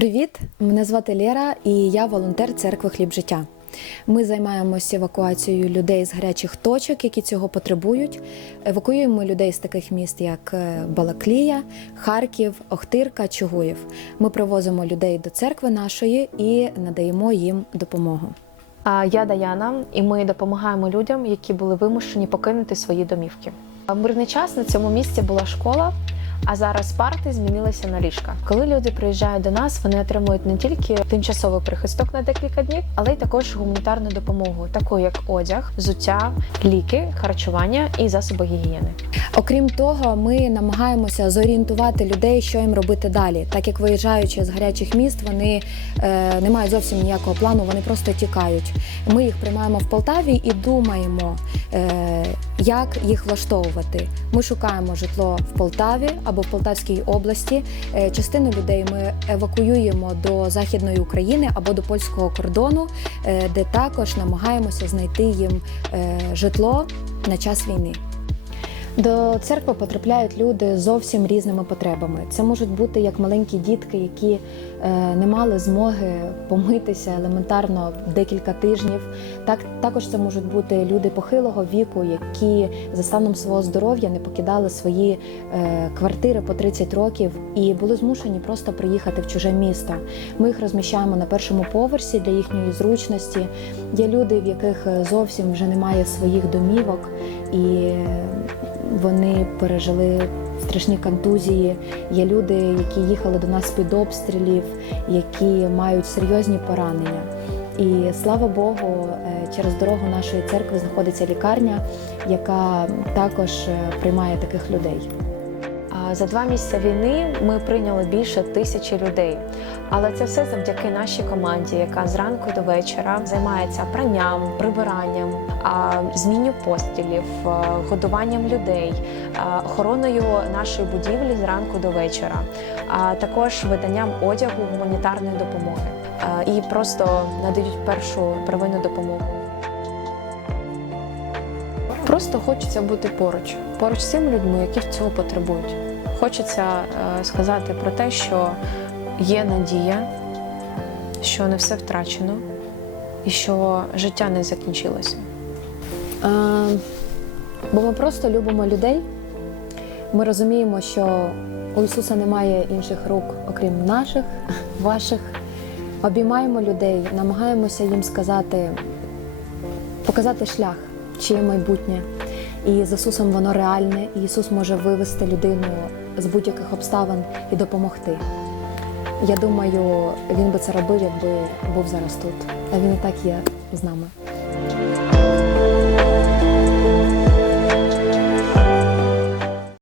Привіт! Мене звати Лєра і я волонтер церкви Хліб життя. Ми займаємося евакуацією людей з гарячих точок, які цього потребують. Евакуюємо людей з таких міст, як е, Балаклія, Харків, Охтирка, Чугуїв. Ми привозимо людей до церкви нашої і надаємо їм допомогу. А Я Даяна, і ми допомагаємо людям, які були вимушені покинути свої домівки. Мирний час на цьому місці була школа, а зараз парти змінилися на ліжка. Коли люди приїжджають до нас, вони отримують не тільки тимчасовий прихисток на декілька днів, але й також гуманітарну допомогу, таку як одяг, взуття, ліки, харчування і засоби гігієни. Окрім того, ми намагаємося зорієнтувати людей, що їм робити далі. Так як виїжджаючи з гарячих міст, вони е, не мають зовсім ніякого плану, вони просто тікають. Ми їх приймаємо в Полтаві і думаємо, е, як їх влаштовувати. Ми шукаємо житло в Полтаві або Полтавській області. Е, частину людей ми евакуюємо до Західної України або до польського кордону, е, де також намагаємося знайти їм е, житло на час війни. До церкви потрапляють люди зовсім різними потребами. Це можуть бути як маленькі дітки, які е, не мали змоги помитися елементарно декілька тижнів. Так також це можуть бути люди похилого віку, які за станом свого здоров'я не покидали свої е, квартири по 30 років і були змушені просто приїхати в чуже місто. Ми їх розміщаємо на першому поверсі для їхньої зручності. Є люди, в яких е, зовсім вже немає своїх домівок і. Вони пережили страшні контузії. Є люди, які їхали до нас під обстрілів, які мають серйозні поранення. І слава Богу, е, через дорогу нашої церкви знаходиться лікарня, яка також е, приймає таких людей. За два місяці війни ми прийняли більше тисячі людей. Але це все завдяки нашій команді, яка зранку до вечора займається пранням, прибиранням, змінню постілів, годуванням людей, охороною нашої будівлі зранку до вечора, а також виданням одягу гуманітарної допомоги. І просто надають першу первинну допомогу. Просто хочеться бути поруч, поруч з цими людьми, які цього потребують. Хочеться е, сказати про те, що є надія, що не все втрачено і що життя не закінчилося. Е, Бо ми просто любимо людей. Ми розуміємо, що у Ісуса немає інших рук, окрім наших, ваших. Обіймаємо людей, намагаємося їм сказати, показати шлях, чиє майбутнє. І з Ісусом воно реальне, і Ісус може вивести людину з будь-яких обставин і допомогти. Я думаю, він би це робив, якби був зараз тут. А він і так є з нами.